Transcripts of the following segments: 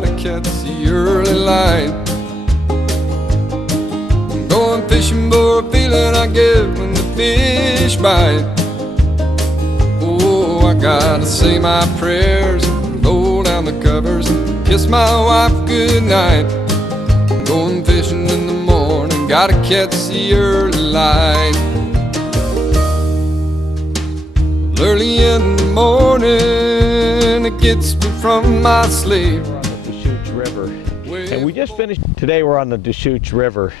gotta catch the early light. I'm going fishing for a feeling I get when the fish bite. Oh, I gotta say my prayers, roll down the covers, and kiss my wife goodnight. I'm going fishing in the morning, gotta catch the early light. Early in the morning, it gets me from my sleep. We're on the Deschutes River, and we just finished. Today we're on the Deschutes River,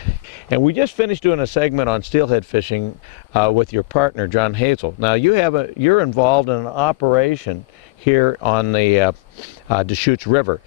and we just finished doing a segment on steelhead fishing with your partner, John Hazel. Now you're involved in an operation here on the Deschutes River.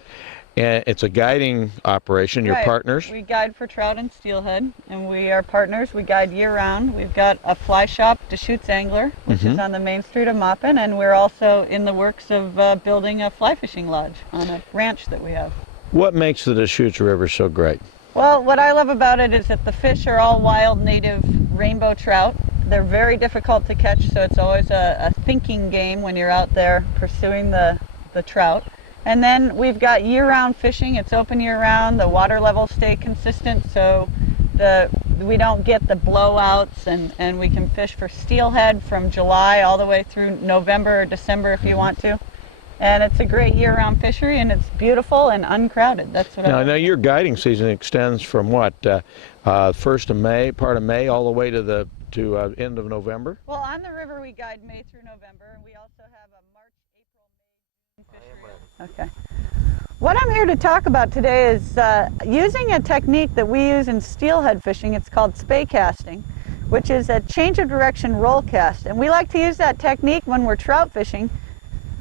And it's a guiding operation, your partners? We guide for trout and steelhead, and we are partners. We guide year-round. We've got a fly shop, Deschutes Angler, which is on the main street of Maupin, and we're also in the works of building a fly fishing lodge on a ranch that we have. What makes the Deschutes River so great? Well, what I love about it is that the fish are all wild native rainbow trout. They're very difficult to catch, so it's always a thinking game when you're out there pursuing the trout. And then we've got year-round fishing. It's open year-round. The water levels stay consistent, so we don't get the blowouts, and we can fish for steelhead from July all the way through November or December if you want to. And it's a great year-round fishery, and it's beautiful and uncrowded. That's what I know your guiding season extends from what, first of May, part of May, all the way to the end of November? Well, on the river we guide May through November, and we also have a March, April, May fishery. Okay. What I'm here to talk about today is using a technique that we use in steelhead fishing. It's called spey casting, which is a change of direction roll cast. And we like to use that technique when we're trout fishing,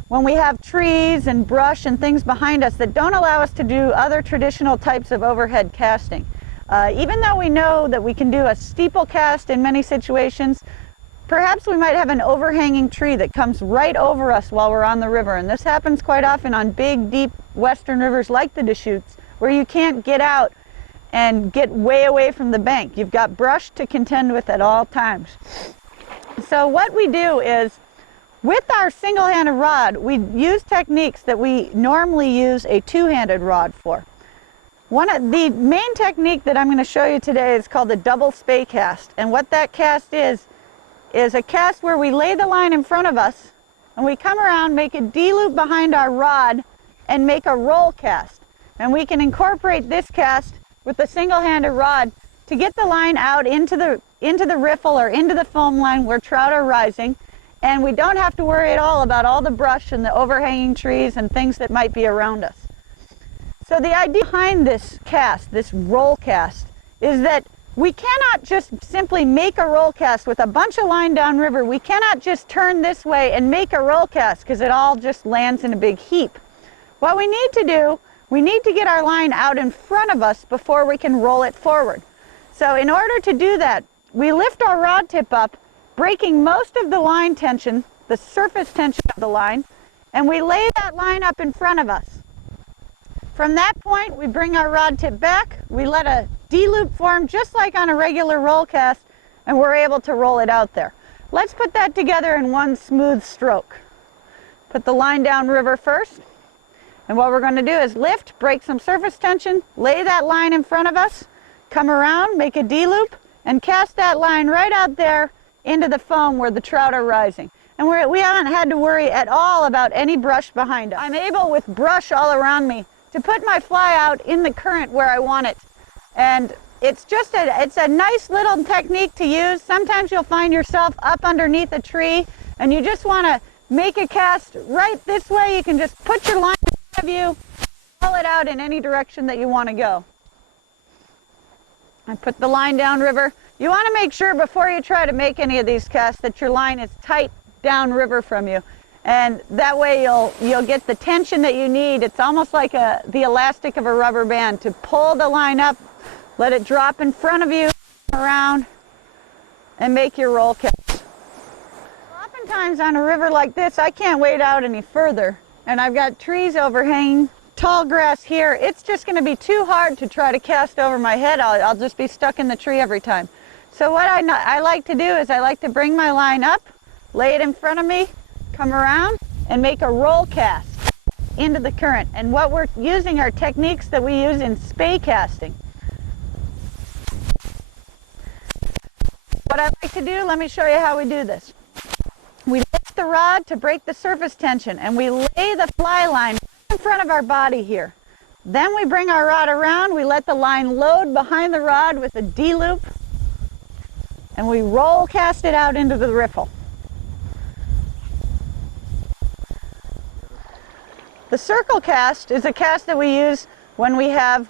when we have trees and brush and things behind us that don't allow us to do other traditional types of overhead casting. Even though we know that we can do a steeple cast in many situations, perhaps we might have an overhanging tree that comes right over us while we're on the river, and this happens quite often on big, deep western rivers like the Deschutes, where you can't get out and get way away from the bank. You've got brush to contend with at all times. So what we do is, with our single-handed rod, we use techniques that we normally use a two-handed rod for. The main technique that I'm going to show you today is called the double spey cast, and what that cast is a cast where we lay the line in front of us and we come around, make a D-loop behind our rod and make a roll cast. And we can incorporate this cast with the single-handed rod to get the line out into the riffle or into the foam line where trout are rising, and we don't have to worry at all about all the brush and the overhanging trees and things that might be around us. So the idea behind this cast, this roll cast, is that we cannot just simply make a roll cast with a bunch of line downriver. We cannot just turn this way and make a roll cast because it all just lands in a big heap. What we need to do, we need to get our line out in front of us before we can roll it forward. So in order to do that, we lift our rod tip up, breaking most of the line tension, the surface tension of the line, and we lay that line up in front of us. From that point, we bring our rod tip back, we let a D-loop form just like on a regular roll cast, and we're able to roll it out there. Let's put that together in one smooth stroke. Put the line down river first, and what we're going to do is lift, break some surface tension, lay that line in front of us, come around, make a D-loop, and cast that line right out there into the foam where the trout are rising. And we haven't had to worry at all about any brush behind us. I'm able, with brush all around me, to put my fly out in the current where I want it. And it's a nice little technique to use. Sometimes you'll find yourself up underneath a tree and you just want to make a cast right this way. You can just put your line in front of you, pull it out in any direction that you want to go. I put the line down river. You want to make sure before you try to make any of these casts that your line is tight down river from you. And that way you'll get the tension that you need. It's almost like the elastic of a rubber band to pull the line up, let it drop in front of you, around, and make your roll cast. Oftentimes on a river like this, I can't wade out any further, and I've got trees overhanging, tall grass here. It's just going to be too hard to try to cast over my head. I'll just be stuck in the tree every time. So what I like to do is I like to bring my line up, lay it in front of me, come around, and make a roll cast. into the current. And what we're using are techniques that we use in spey casting. What I like to do, let me show you how we do this. We lift the rod to break the surface tension, and we lay the fly line in front of our body here. Then we bring our rod around, we let the line load behind the rod with a D-loop, and we roll cast it out into the riffle. The circle cast is a cast that we use when we have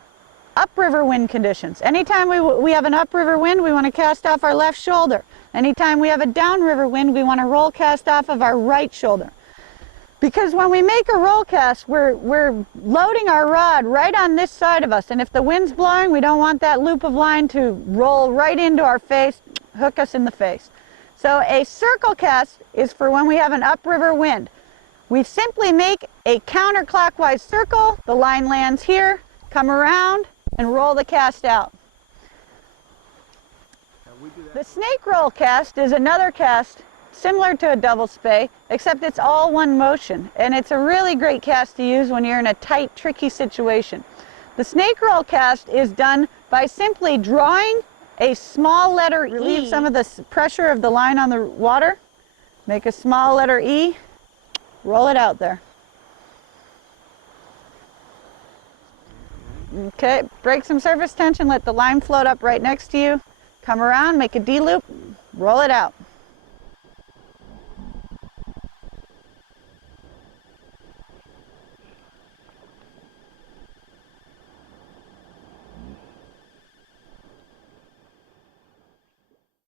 upriver wind conditions. Anytime we have an upriver wind, we want to cast off our left shoulder. Anytime we have a downriver wind, we want to roll cast off of our right shoulder. Because when we make a roll cast, we're loading our rod right on this side of us, and if the wind's blowing, we don't want that loop of line to roll right into our face, hook us in the face. So a circle cast is for when we have an upriver wind. We simply make a counterclockwise circle, the line lands here, come around, and roll the cast out. The snake roll cast is another cast similar to a double spey, except it's all one motion, and it's a really great cast to use when you're in a tight, tricky situation. The snake roll cast is done by simply drawing a small letter E. Relieve some of the pressure of the line on the water, make a small letter E, roll it out there. Okay, break some surface tension, let the line float up right next to you, come around, make a D-loop, roll it out.